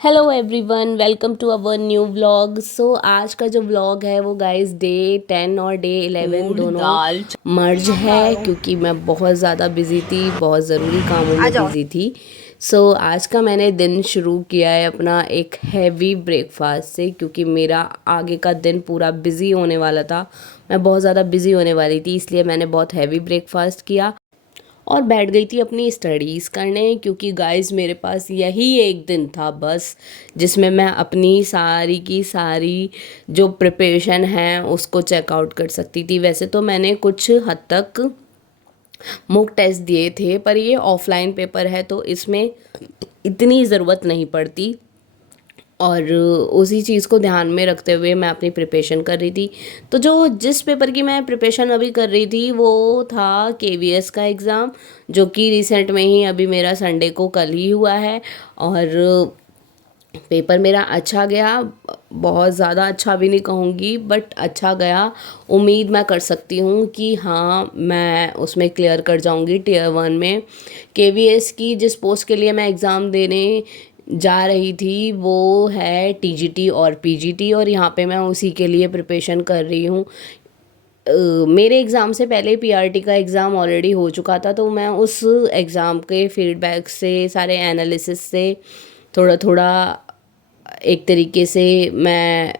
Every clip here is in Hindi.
Hello everyone, welcome to our new vlog. So आज का जो व्लॉग है वो गाइस डे 10 और डे 11 दोनों मर्ज है, क्योंकि मैं बहुत ज़्यादा बिजी थी, बहुत ज़रूरी कामों में बिजी थी। सो आज का मैंने दिन शुरू किया है अपना एक हैवी ब्रेकफास्ट से, क्योंकि मेरा आगे का दिन पूरा बिजी होने वाला था। मैं बहुत ज़्यादा बिजी होने वाली थी, इसलिए मैंने बहुत हैवी ब्रेकफास्ट किया और बैठ गई थी अपनी स्टडीज़ करने, क्योंकि गाइस मेरे पास यही एक दिन था बस, जिसमें मैं अपनी सारी की सारी जो प्रिपरेशन है उसको चेकआउट कर सकती थी। वैसे तो मैंने कुछ हद तक मॉक टेस्ट दिए थे, पर ये ऑफलाइन पेपर है तो इसमें इतनी ज़रूरत नहीं पड़ती, और उसी चीज़ को ध्यान में रखते हुए मैं अपनी प्रिपरेशन कर रही थी। तो जो जिस पेपर की मैं प्रिपरेशन अभी कर रही थी वो था केवीएस का एग्ज़ाम, जो कि रिसेंट में ही अभी मेरा संडे को कल ही हुआ है। और पेपर मेरा अच्छा गया, बहुत ज़्यादा अच्छा भी नहीं कहूँगी बट अच्छा गया। उम्मीद मैं कर सकती हूँ कि हाँ, मैं उसमें क्लियर कर जाऊँगी टियर 1 में। केवीएस की जिस पोस्ट के लिए मैं एग्ज़ाम देने जा रही थी वो है टीजीटी और पीजीटी, और यहाँ पे मैं उसी के लिए प्रिपरेशन कर रही हूँ। मेरे एग्ज़ाम से पहले पीआरटी का एग्ज़ाम ऑलरेडी हो चुका था, तो मैं उस एग्ज़ाम के फीडबैक से, सारे एनालिसिस से थोड़ा थोड़ा एक तरीके से मैं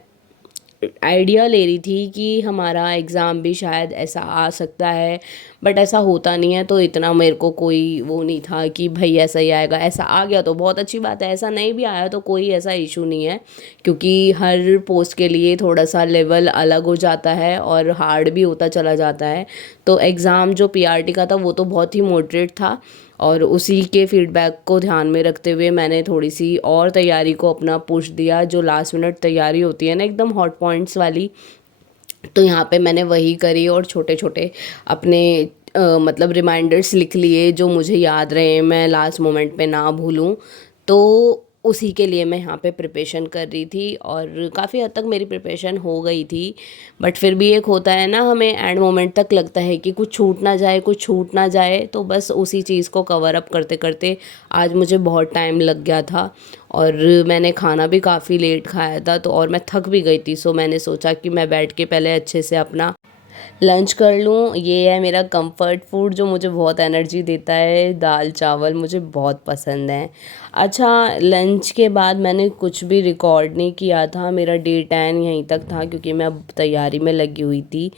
आइडिया ले रही थी कि हमारा एग्ज़ाम भी शायद ऐसा आ सकता है, बट ऐसा होता नहीं है। तो इतना मेरे को कोई वो नहीं था कि भाई ऐसा ही आएगा। ऐसा आ गया तो बहुत अच्छी बात है, ऐसा नहीं भी आया तो कोई ऐसा इशू नहीं है, क्योंकि हर पोस्ट के लिए थोड़ा सा लेवल अलग हो जाता है और हार्ड भी होता चला जाता है। तो एग्ज़ाम जो पीआरटी का था वो तो बहुत ही मॉडरेट था, और उसी के फीडबैक को ध्यान में रखते हुए मैंने थोड़ी सी और तैयारी को अपना पुश दिया, जो लास्ट मिनट तैयारी होती है ना एकदम हॉट पॉइंट्स वाली। तो यहाँ पे मैंने वही करी और छोटे छोटे अपने मतलब रिमाइंडर्स लिख लिए जो मुझे याद रहे, मैं लास्ट मोमेंट पे ना भूलूँ। तो उसी के लिए मैं यहाँ पे प्रिपरेशन कर रही थी, और काफ़ी हद तक मेरी प्रिपरेशन हो गई थी। बट फिर भी एक होता है ना, हमें एंड मोमेंट तक लगता है कि कुछ छूट ना जाए, कुछ छूट ना जाए। तो बस उसी चीज़ को कवर अप करते करते आज मुझे बहुत टाइम लग गया था, और मैंने खाना भी काफ़ी लेट खाया था, तो और मैं थक भी गई थी। सो मैंने सोचा कि मैं बैठ के पहले अच्छे से अपना लंच कर लूँ। ये है मेरा कंफर्ट फूड जो मुझे बहुत एनर्जी देता है, दाल चावल मुझे बहुत पसंद है। अच्छा, लंच के बाद मैंने कुछ भी रिकॉर्ड नहीं किया था, मेरा डे 10 यहीं तक था, क्योंकि मैं अब तैयारी में लगी हुई थी।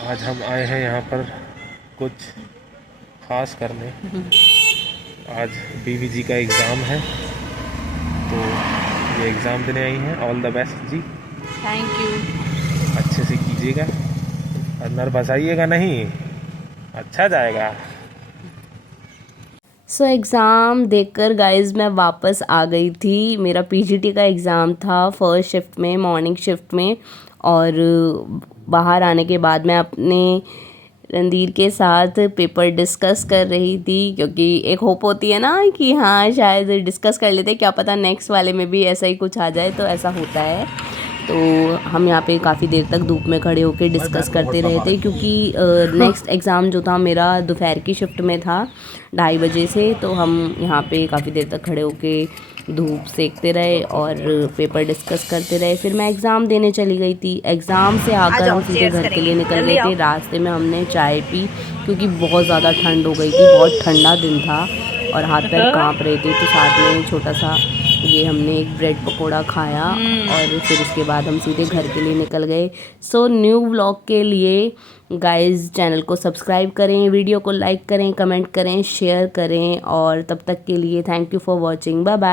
आज हम आए हैं यहाँ पर कुछ खास करने। आज बीवीजी का एग्ज़ाम है, तो ये एग्ज़ाम देने आई हैं। All the best ji. Thank you. अच्छे से कीजिएगा और नर्वस आइएगा नहीं, अच्छा जाएगा। सो एग्ज़ाम देकर गाइज़ मैं वापस आ गई थी। मेरा पीजीटी का एग्ज़ाम था फर्स्ट शिफ्ट में, मॉर्निंग शिफ्ट में। और बाहर आने के बाद मैं अपने रणधीर के साथ पेपर डिस्कस कर रही थी, क्योंकि एक होप होती है ना कि हाँ शायद डिस्कस कर लेते, क्या पता नेक्स्ट वाले में भी ऐसा ही कुछ आ जाए। तो ऐसा होता है। तो हम यहाँ पे काफ़ी देर तक धूप में खड़े होकर डिस्कस करते रहे थे, क्योंकि नेक्स्ट एग्ज़ाम जो था मेरा दोपहर की शिफ्ट में था 2:30 बजे से। तो हम यहाँ पे काफ़ी देर तक खड़े होकर धूप सेकते रहे और पेपर डिस्कस करते रहे। फिर मैं एग्ज़ाम देने चली गई थी। एग्ज़ाम से आकर हम सीधे घर के लिए निकल गए थे। रास्ते में हमने चाय पी, क्योंकि बहुत ज़्यादा ठंड हो गई थी, बहुत ठंडा दिन था और हाथ पैर काँप रहे थे। तो साथ में छोटा सा ये हमने एक ब्रेड पकोड़ा खाया, और फिर उसके बाद हम सीधे घर के लिए निकल गए। सो न्यू व्लॉग के लिए गाइस चैनल को सब्सक्राइब करें, वीडियो को लाइक करें, कमेंट करें, शेयर करें, और तब तक के लिए thank you for watching. Bye bye.